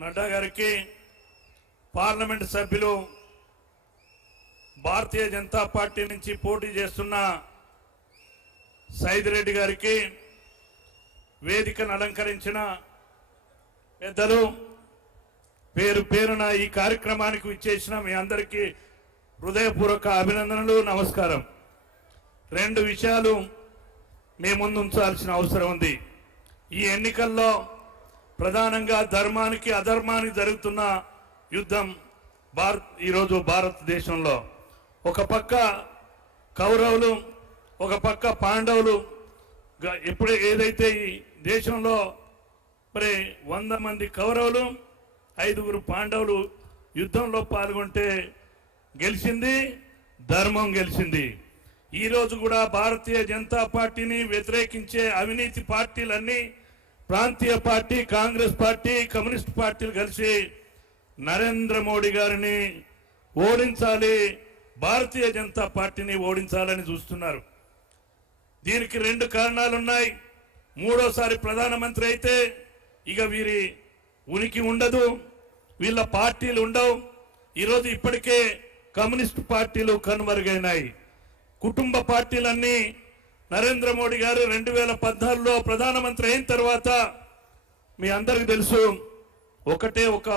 నడ్డా గారికి, పార్లమెంట్ సభ్యులు భారతీయ జనతా పార్టీ నుంచి పోటీ చేస్తున్న సైదిరెడ్డి గారికి, వేదికను అలంకరించిన పెద్దలు, పేరు పేరున ఈ కార్యక్రమానికి విచ్చేసిన మీ అందరికీ హృదయపూర్వక అభినందనలు, నమస్కారం. రెండు విషయాలు మీ ముందు ఉంచాల్సిన అవసరం ఉంది. ఈ ఎన్నికల్లో ప్రధానంగా ధర్మానికి అధర్మానికి జరుగుతున్న యుద్ధం ఈరోజు భారతదేశంలో ఒక పక్క కౌరవులు, ఒక పక్క పాండవులు. ఎప్పుడు ఏదైతే ఈ దేశంలో మరి 100 మంది కౌరవులు 5 పాండవులు యుద్ధంలో పాల్గొంటే గెలిచింది ధర్మం, గెలిచింది. ఈరోజు కూడా భారతీయ జనతా పార్టీని వ్యతిరేకించే అవినీతి పార్టీలన్నీ, ప్రాంతీయ పార్టీ, కాంగ్రెస్ పార్టీ, కమ్యూనిస్ట్ పార్టీలు కలిసి నరేంద్ర మోడీ గారిని ఓడించాలి, భారతీయ జనతా పార్టీని ఓడించాలని చూస్తున్నారు. దీనికి 2 కారణాలున్నాయి. మూడోసారి ప్రధానమంత్రి అయితే ఇక వీరి ఉనికి ఉండదు, వీళ్ళ పార్టీలు ఉండవు. ఈరోజు ఇప్పటికే కమ్యూనిస్ట్ పార్టీలు కనుమరుగైనాయి. కుటుంబ పార్టీలన్నీ నరేంద్ర మోడీ గారు 2014లో ప్రధానమంత్రి అయిన తర్వాత మీ అందరికీ తెలుసు, ఒక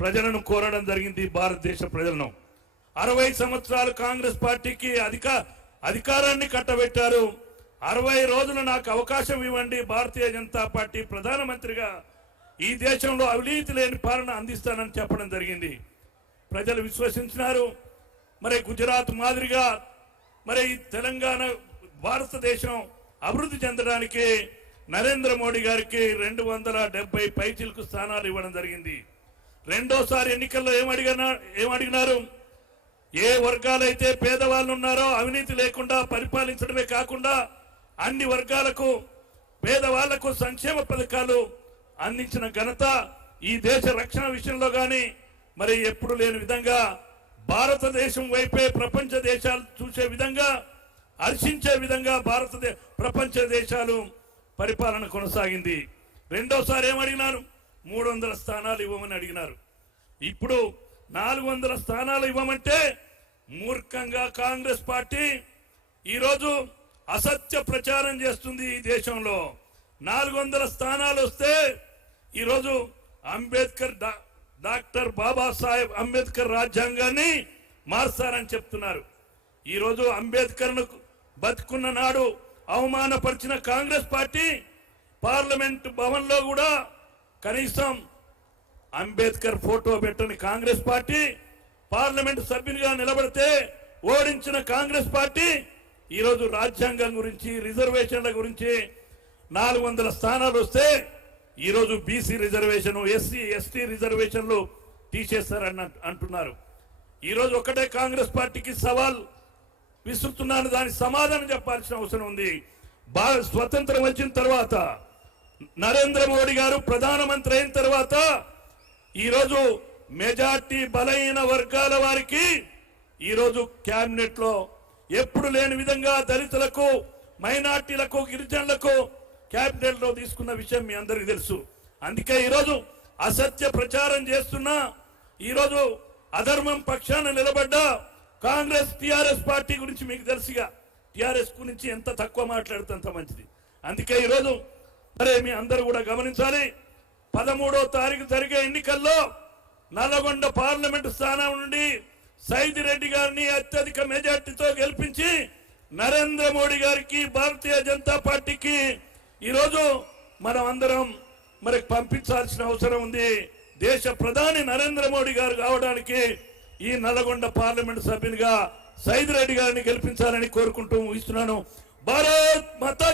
ప్రజలను కోరడం జరిగింది, భారతదేశ ప్రజలను. 60 సంవత్సరాలు కాంగ్రెస్ పార్టీకి అధికారాన్ని కట్టబెట్టారు. 60 రోజులు నాకు అవకాశం ఇవ్వండి, భారతీయ జనతా పార్టీ ప్రధానమంత్రిగా ఈ దేశంలో అవినీతి లేని పాలన అందిస్తానని చెప్పడం జరిగింది. ప్రజలు విశ్వసించినారు. మరి గుజరాత్ మాదిరిగా మరి తెలంగాణ, భారతదేశం అభివృద్ధి చెందడానికి నరేంద్ర మోడీ గారికి 270 పైచిలకు స్థానాలు ఇవ్వడం జరిగింది. రెండోసారి ఎన్నికల్లో ఏమడిగినారు? ఏ వర్గాలైతే పేదవాళ్ళు ఉన్నారో అవినీతి లేకుండా పరిపాలించడమే కాకుండా అన్ని వర్గాలకు, పేదవాళ్లకు సంక్షేమ పథకాలు అందించిన ఘనత ఈ దేశ రక్షణ విషయంలో కానీ మరి ఎప్పుడు లేని విధంగా భారతదేశం వైపే ప్రపంచ దేశాలు చూసే విధంగా, హర్షించే విధంగా ప్రపంచ దేశాలు పరిపాలన కొనసాగింది. రెండోసారి ఏమడిగినారు? 300 స్థానాలు ఇవ్వమని అడిగినారు. ఇప్పుడు 400 స్థానాలు ఇవ్వమంటే మూర్ఖంగా కాంగ్రెస్ పార్టీ ఈరోజు అసత్య ప్రచారం చేస్తుంది. ఈ దేశంలో 400 స్థానాలు వస్తే ఈరోజు డాక్టర్ బాబాసాహెబ్ అంబేద్కర్ రాజ్యాంగాన్ని మార్చారని చెప్తున్నారు. ఈరోజు అంబేద్కర్ను బతుకున్న నాడు అవమానపరిచిన కాంగ్రెస్ పార్టీ పార్లమెంట్ భవన్లో కూడా కనీసం అంబేద్కర్ ఫోటో పెట్టని కాంగ్రెస్ పార్టీ, పార్లమెంట్ సభ్యునిగా నిలబడితే ఓడించిన కాంగ్రెస్ పార్టీ ఈరోజు రాజ్యాంగం గురించి, రిజర్వేషన్ల గురించి 400 స్థానాలు వస్తే ఈరోజు బీసీ రిజర్వేషన్, ఎస్సీ ఎస్టీ రిజర్వేషన్లు తీసేస్తారని అంటున్నారు. ఈరోజు ఒకటే కాంగ్రెస్ పార్టీకి సవాల్ విసురుతున్నాను, దానికి సమాధానం చెప్పాల్సిన అవసరం ఉంది. స్వతంత్రం వచ్చిన తర్వాత నరేంద్ర మోడీ గారు ప్రధానమంత్రి అయిన తర్వాత ఈరోజు మెజార్టీ బలహీన వర్గాల వారికి ఈరోజు క్యాబినెట్ లో ఎప్పుడు లేని విధంగా దళితులకు, మైనార్టీలకు, గిరిజనులకు క్యాబినెట్ లో తీసుకున్న విషయం మీ అందరికీ తెలుసు. అందుకే ఈరోజు అసత్య ప్రచారం చేస్తున్నా, ఈరోజు అధర్మం పక్షాన నిలబడ్డ కాంగ్రెస్, టిఆర్ఎస్ పార్టీ గురించి మీకు తెలుసుగా. టిఆర్ఎస్ గురించి ఎంత తక్కువ మాట్లాడితే అంత మంచిది. అందుకే ఈరోజు మరి మీ అందరూ కూడా గమనించాలి, 13వ తారీఖు జరిగే ఎన్నికల్లో నల్లగొండ పార్లమెంటు స్థానం నుండి సైదిరెడ్డి గారిని అత్యధిక మెజార్టీతో గెలిపించి నరేంద్ర మోడీ గారికి, భారతీయ జనతా పార్టీకి ఈరోజు మనం అందరం మరి పంపించాల్సిన అవసరం ఉంది. దేశ ప్రధాని నరేంద్ర మోడీ గారు కావడానికి ఈ నల్లగొండ పార్లమెంట్ సభ్యునిగా సైదిరెడ్డి గారిని గెలిపించాలని కోరుకుంటూ ముగిస్తున్నాను. భారత్ మాతా